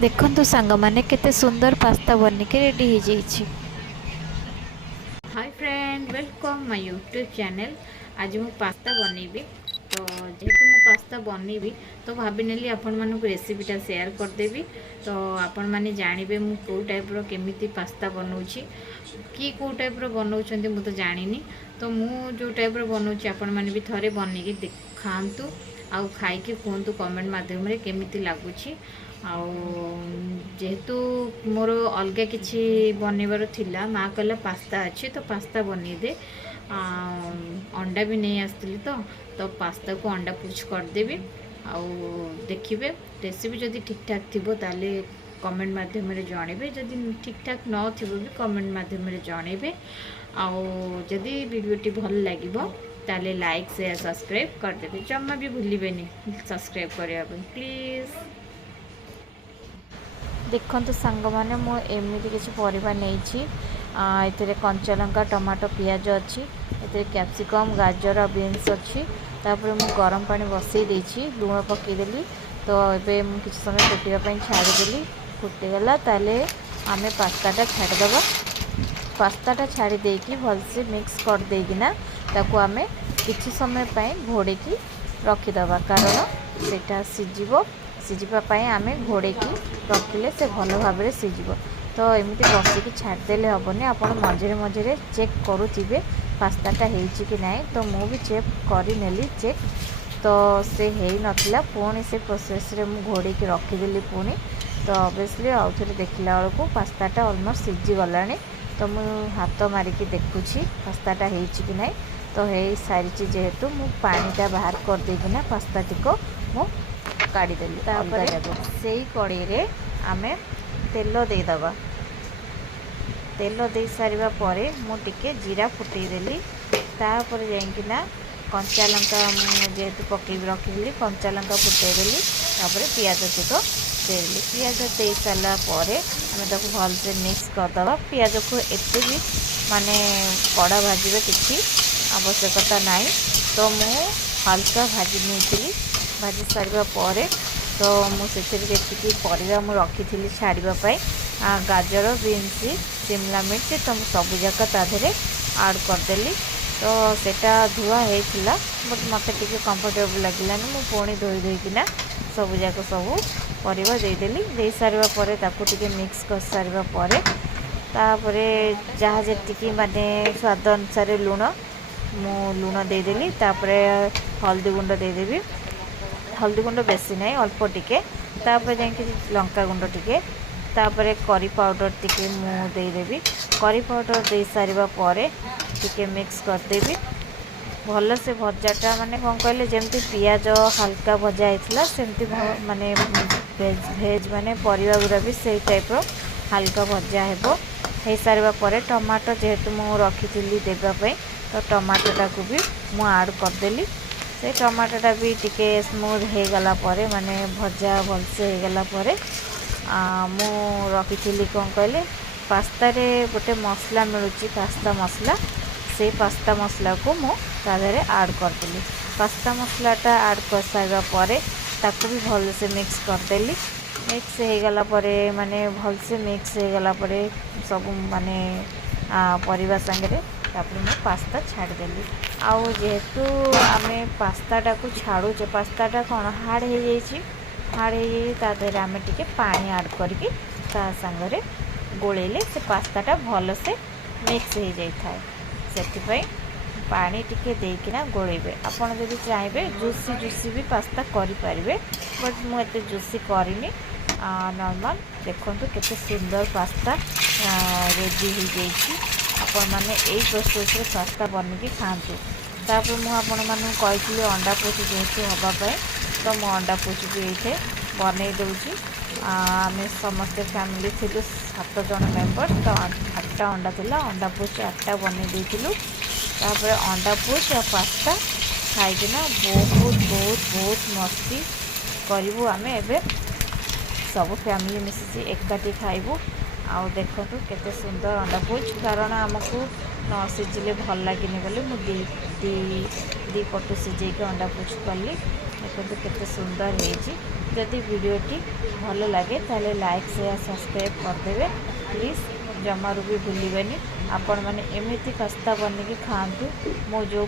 देखंतु सांग माने केते सुंदर पास्ता बनिके रेडी हो जाइए। Hi friend, welcome my YouTube channel. आज मु पास्ता बनैबी। तो जेहेतु मु पास्ता बनैबी तो भाविनेली आपण मानक रेसिपीटा शेयर करदेवी। तो आपण माने जानबे मु को टाइप रो केमिति पास्ता बनाउछि कि को टाइप रो बनाउछन्ती मु तो जानिनी। तो मु जो टाइप रो बनाउछि आपण माने भी थरे बनैके देखांतु आउ खाइके कहतु कमेंट माध्यम रे केमिति लागुछि। आउ जेहेतु मोर अलग किसी बनइबार थिला माँ कहला पास्ता अच्छी तो पास्ता बनई दे। अंडा भी नहीं आसती तो पास्ता को अंडा पुच करदेवी। आउ देखिए रेसिपी जदि ठीक ठाक थी ताले कमेंट माध्यम जनइबे, जदि ठीक ठाक न थी भी कमेंट माध्यम जनइबे। आउ जदि वीडियोटी भल लगे ताले लाइक शेयर सब्सक्राइब करदेवे। जमा भी भूलिबेनी सब्सक्राइब करने प्लीज़। देखंतु सांग माने मु एमिति किछि परिबा नेइछि। एथिरे कंचा लंका टमाटो पियाज अच्छी, एथिरे कैप्सिकम गाजर बीन्स अच्छी। तापर मु गरम पानी बसई देछि, लूण पकेदेली। तो एबे मु किछि समय फुटिया पई छाड़ी देली। फुटीगला ताले आमे पास्ताटा छाड़ीदेवा। पास्ताटा छाड़ी देकी भलसे मिक्स कर देकिना ताकू आमे किछि समय पई घोड़ेकी रखिदेवा, कारण सेटा सिजिबो। सिझापी आम घोड़े की रखिले से भल भाव में सिझ। तो एमती बसिकी छाड़देले हेनी, आप मझे मझे चेक करुवे पास्ताटा हो ना। तो मुझे चेक करी चेक तो से है नथिला। पुणी से प्रोसेस रे मु घोड़े की रखीदेली पुणी। तो ऑब्वियसली आउ थे देखला बेलू पास्ताटा ऑलमोस्ट सिझी गला। तो मु हाथ मारिकी देखुची पास्ताटा हो ना। तो हो सारी जेहेतु मु पानीटा बाहर कर देकिना पास्ताटी को मु काढ़ीदेली। से कड़े रे आमे तेल देदबा। तेल दे सारिबा परे मु टिके जीरा फुटेदेली। तापर जाइकिना कंचा लंका जेहेतु पकईबी रखीदेली, कंचा लंका फुटेदेली। तापर पियाज तक देदेली। पियाज दे सारा पर आम ताको भलसे मिक्स करदबा। पियाज को एते भी माने कड़ा भाजबे किसी आवश्यकता नाई। तो मु हल्का भाजी नहीं भाजी सारिबा परे तो मुझे जी परिवा मु रखी थी छाड़ापी गाजर बीन्स शिमला मिर्च तो सबूक ताधे आड करदेली। तो सेटा धुआ होता बट मत टे कंफर्टेबल लगे मु पुणी धोई धोईकिना सबूक सब परिवा देदेली। दे सारिबा परे ताकू टिके मिक्स कर सारिबा परे तापरे जहाँ जी माने स्वाद अनुसार लुण मु लुण देदेली। तापरे हल्दी गुंड देदेवी। हल्दी गुंड बेसी नहीं अल्प टिके। तापर जाकि लंका गुंड टिके, तापर करी पाउडर टिके मु देदेवी। करी पाउडर दे सारिबा परे टिके मिक्स करदेवी। भल से भजाटा माने कौन कहले जमती पियाज हल्का भजा होता सेमती माने भेज माने परिवा गुरा भी से टाइप रो हल्का भजा हेबो। हो सारिबा परे टमाटो जेहेतु मु रखी देवाई तो टमाटोटा को भी मु आड करदेली। से टमाटोटा भी टिके स्मूथ हो गला परे माने भजा भलसे हो गला परे मु रखी कौन कहले पास्ता रे गोटे मसला मिलूची पास्ता मसला। से पास्ता मसला को मु ताधरे आड करदेली। पास्ता मसलाटा आड कर सारिबा परे ताकू भी भलसे मिक्स करदेली। मिक्स हो गला परे माने भलसे मिक्स हो गला परे सब माने परिवा संगे तापर मैं पास्ता छाड़देली। आउ जेहेतु आम पास्ताटा को छाड़ूचे पास्ताटा कौन हार्ड हो जाइए। हार्ड हो जाए आम टे पानी आड करके सांगरे गोलेले से पास्ताटा भल से मिक्स हो जाए। से पानी टिके देकिना गोलेबे। आपड़ जब चाहिए जूसी जूसी भी पास्ता करें बट मुझे जूसी करनी नॉर्मल। देखो केते सुंदर पास्ता रेडी हो जाइए। आपण मैंने यही प्रोसेस रे पास्ता बनिकी खातु। तापर मुझे अंडा पोच जेहेतु हाँपाई तो मु अंडा पोच भी ये बनई दूँगी। आम समस्ते फैमिली थी 7 जन मेम्बर तो 8टा अंडा थिला। अंडा पोच 8टा बनई देलु। तापर अंडा पोच और पास्ता खाइकिना बहुत बहुत बहुत मस्ती करूँ। आम एबे सब फैमिली मिसी एकाठी खाइबू। आउ देखो केते सुंदर अंडा पोच, कारण आमको न सिझिले भल लगे बोली मुझे दी पटु सिझे अंडा पोच कली। देखते केते सुंदर होती। जदि वीडियोटी भल लगे ताले लाइक शेयर सब्सक्राइब करदे प्लीज़ जमारू भी भूलिबेनी। आपण मैंने एमती पास्ता बनिकी खातु मो जो